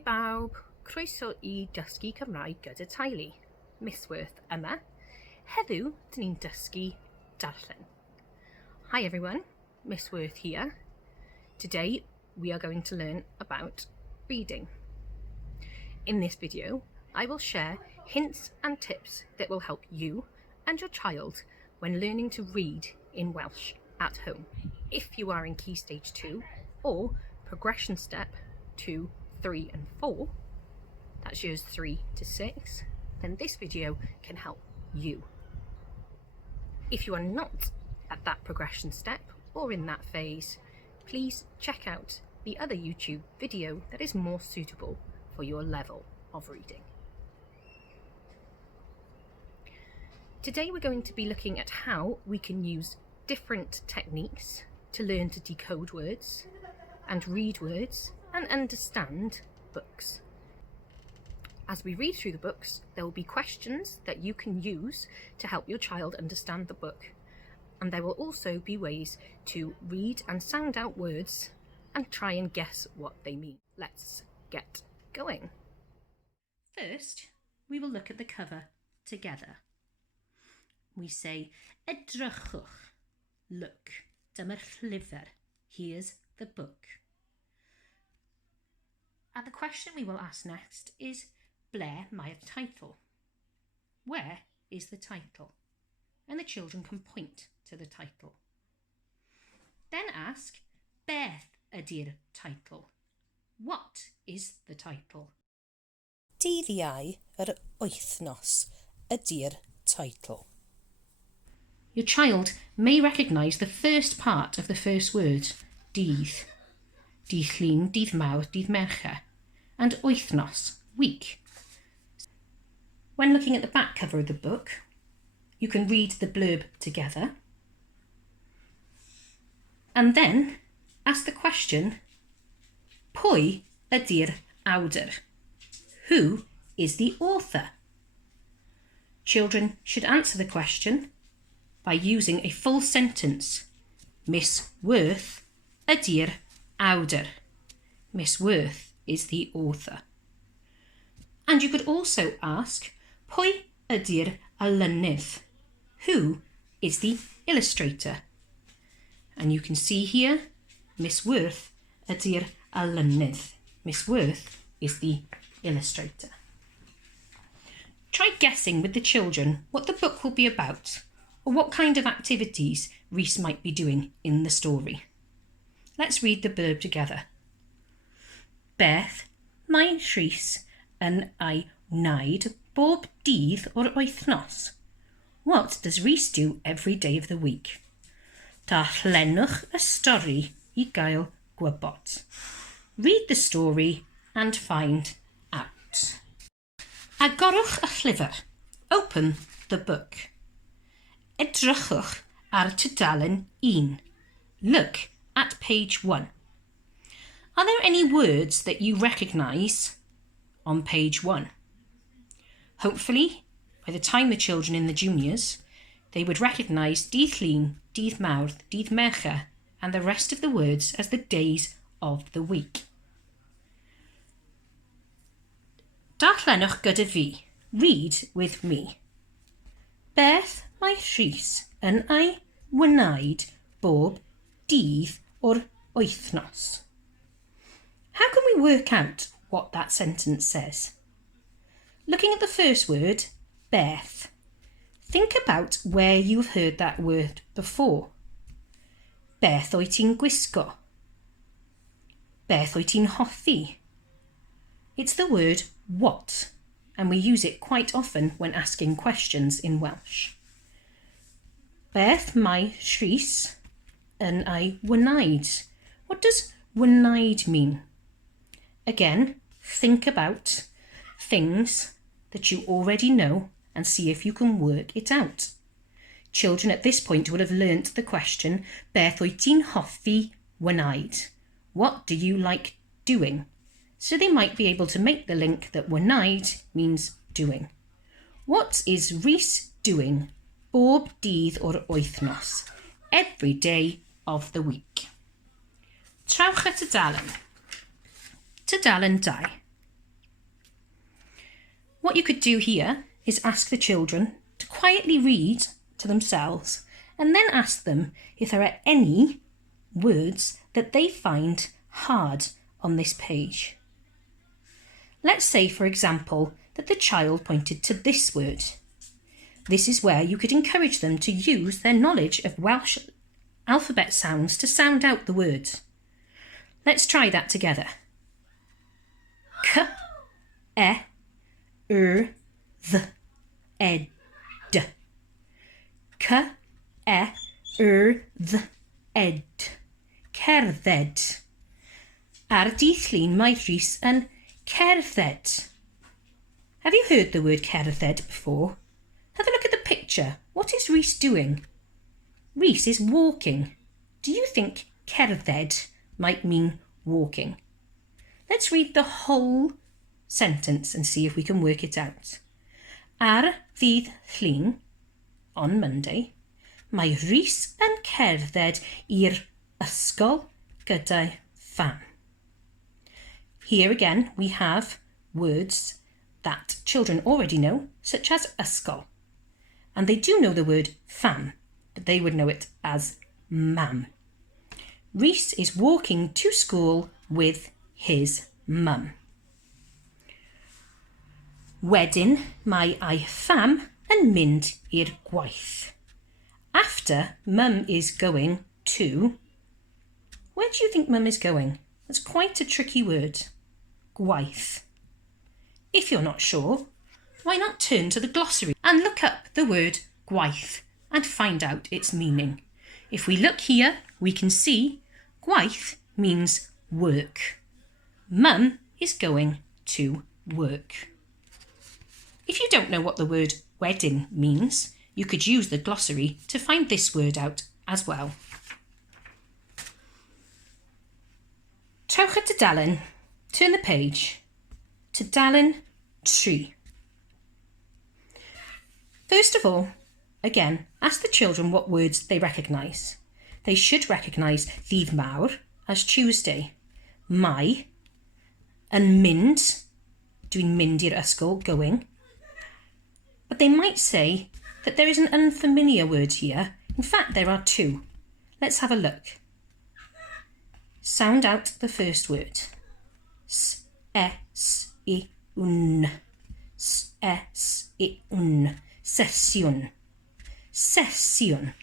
Shwmae bawb, croeso I Dysgu Cymraeg gyda Teulu. Miss Worth yma. Heddiw, dyn ni'n dysgu Darllen. Hi everyone, Miss Worth here. Today we are going to learn about reading. In this video, I will share hints and tips that will help you and your child when learning to read in Welsh at home. If you are in Key Stage 2 or Progression Step 2, 3 and 4, that's years 3 to 6, then this video can help you. If you are not at that progression step or in that phase, please check out the other YouTube video that is more suitable for your level of reading. Today we're going to be looking at how we can use different techniques to learn to decode words and read words and understand books. As we read through the books, there will be questions that you can use to help your child understand the book, and there will also be ways to read and sound out words and try and guess what they mean. Let's get going. First, we will look at the cover together. We say, edrychwch, look, dyma'r llyfr, here's the book. And the question we will ask next is, ble mae'r title? Where is the title? And the children can point to the title. Then ask, beth ydy'r title? What is the title? Dyddiau yr wythnos ydy'r title. Your child may recognise the first part of the first word, dydd. Dydd Llun, dydd Mawrth, dydd Mercher, and wythnos, week. When looking at the back cover of the book, you can read the blurb together and then ask the question, pwy ydy'r awdur? Who is the author? Children should answer the question by using a full sentence. Miss Worth ydy'r awdur. Miss Worth is the author. And you could also ask, pwy ydy'r olynydd? Who is the illustrator? And you can see here, Miss Worth ydy'r olynydd. Miss Worth is the illustrator. Try guessing with the children what the book will be about or what kind of activities Rhys might be doing in the story. Let's read the blurb together. Beth mae Rhys yn ei wneud bob dydd o'r wythnos? What does Rhys do every day of the week? Darllenwch y stori I gael gwybod. Read the story and find out. Agorwch y llyfr. Open the book. Edrychwch ar tudalen 1. Look at page 1. Are there any words that you recognise on page 1? Hopefully, by the time the children in the juniors, they would recognise dydd Llun, dydd Mawrth, dydd Mercher, and the rest of the words as the days of the week. Darllenwch gyda fi. Read with me. Beth mae Rhys yn ei wneud bob dydd o'r wythnos? How can we work out what that sentence says? Looking at the first word, beth, think about where you've heard that word before. Beth wyt ti'n gwisgo? Beth wyt ti'n hoffi? It's the word what, and we use it quite often when asking questions in Welsh. Beth mae Rhys yn ei wneud? What does wneud mean? Again, think about things that you already know and see if you can work it out. Children at this point will have learnt the question, beth wyt ti'n hoffi wneud? What do you like doing? So they might be able to make the link that wneud means doing. What is Rhys doing bob dydd o'r wythnos? Every day of the week. Trawch at Darllen. Darllen 2. What you could do here is ask the children to quietly read to themselves and then ask them if there are any words that they find hard on this page. Let's say, for example, that the child pointed to this word. This is where you could encourage them to use their knowledge of Welsh alphabet sounds to sound out the words. Let's try that together. K, E, R, th, ed. K, E, R, th, ed. Cerdded. Ar dydd Llun mae Rhys yn cerdded. Have you heard the word cerdded before? Have a look at the picture. What is Rhys doing? Rhys is walking. Do you think cerdded might mean walking? Let's read the whole sentence and see if we can work it out. Ar ddydd Llun, on Monday, mae Rhys yn cerdded i'r ysgol gyda'i fam. Here again we have words that children already know, such as ysgol. And they do know the word fam, but they would know it as mam. Rhys is walking to school with his mum. Wedyn mae ei fam yn mynd i'r gwaith. After mum is going to, where do you think mum is going? That's quite a tricky word. Gwaith. If you're not sure, why not turn to the glossary and look up the word gwaith and find out its meaning. If we look here, we can see gwaith means work. Mum is going to work. If you don't know what the word wedding means, you could use the glossary to find this word out as well. Trowch at Darllen, turn the page to Darllen 3. First of all, again, ask the children what words they recognise. They should recognise ddydd mawr as Tuesday, mai, yn mynd, dwi'n mynd i'r ysgol, going. But they might say that there is an unfamiliar word here. In fact, there are two. Let's have a look. Sound out the first word. S, e, s, I, un. S, e, s, I, un. Sesiwn. Sesiwn.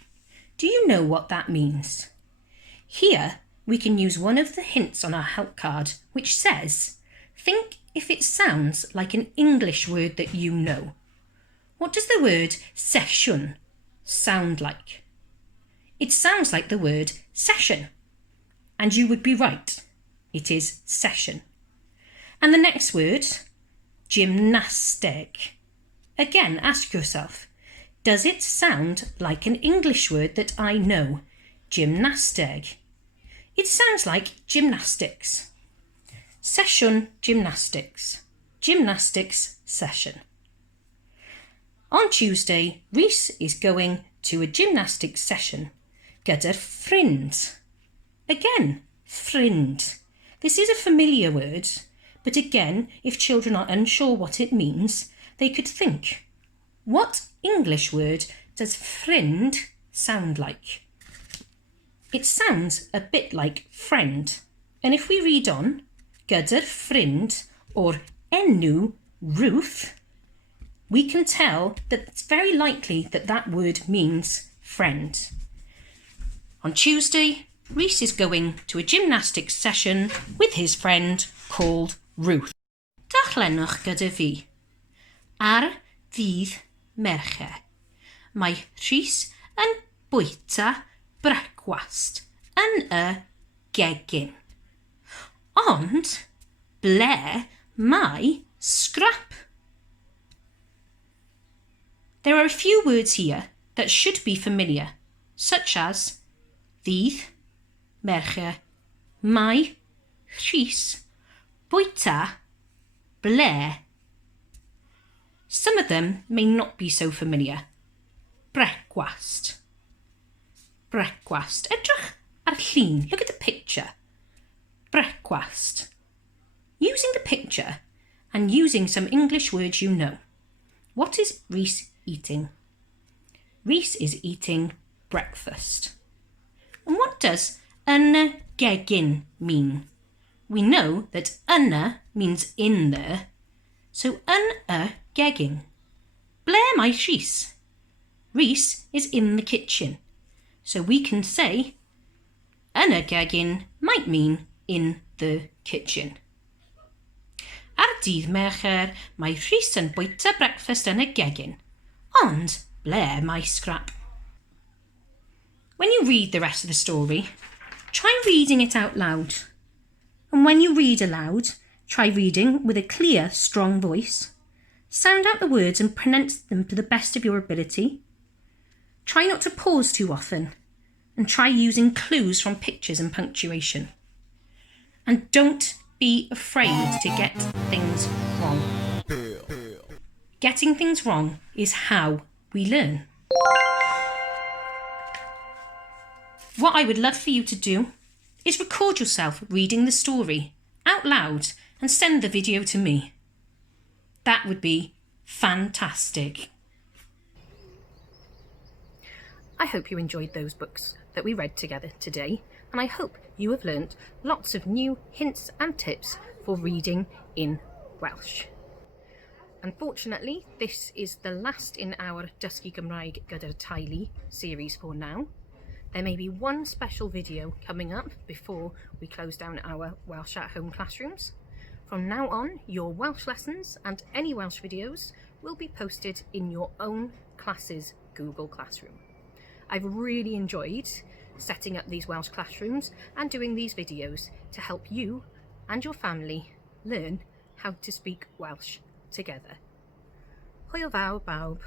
Do you know what that means? Here, we can use one of the hints on our help card, which says, think if it sounds like an English word that you know. What does the word sesiwn sound like? It sounds like the word session. And you would be right. It is session. And the next word, gymnastic. Again, ask yourself, does it sound like an English word that I know? Gymnastic. It sounds like gymnastics. Session, gymnastics. Gymnastics session. On Tuesday, Rhys is going to a gymnastics session gyda'r ffrind. Again, ffrind. This is a familiar word, but again, if children are unsure what it means, they could think, what English word does ffrind sound like? It sounds a bit like friend. And if we read on, gyda'r ffrind or enw Ruth, we can tell that it's very likely that that word means friend. On Tuesday, Rhys is going to a gymnastics session with his friend called Ruth. Darllenwch gyda fi. Ar ddydd Mercher, mae Rhys yn bwyta brecwast yn y gegin. Ond ble mae scrap? There are a few words here that should be familiar, such as ddydd, Mercher, mae, Rhys, bwyta, ble. Some of them may not be so familiar. Brecwast. Brecwast. Edrych ar llun. Look at the picture. Brecwast. Using the picture and using some English words you know. What is Rhys eating? Rhys is eating breakfast. And what does yna gegin mean? We know that yna means in there, so yna gegin. Ble mae Rhys? Rhys is in the kitchen, so we can say yna gegin might mean in the kitchen. Ar dydd Mercher, mae Rhys yn bwyta breakfast yn y gegin, ond ble mae Scrap? When you read the rest of the story, try reading it out loud. And when you read aloud, try reading with a clear, strong voice. Sound out the words and pronounce them to the best of your ability. Try not to pause too often, and try using clues from pictures and punctuation. And don't be afraid to get things wrong. Getting things wrong is how we learn. What I would love for you to do is record yourself reading the story out loud and send the video to me. That would be fantastic. I hope you enjoyed those books that we read together today, and I hope you have learnt lots of new hints and tips for reading in Welsh. Unfortunately, this is the last in our Dysgu Cymraeg gyda'r Teulu series for now. There may be one special video coming up before we close down our Welsh at Home classrooms. From now on, your Welsh lessons and any Welsh videos will be posted in your own class's Google Classroom. I've really enjoyed setting up these Welsh classrooms and doing these videos to help you and your family learn how to speak Welsh together. Hwyl fawr bawb.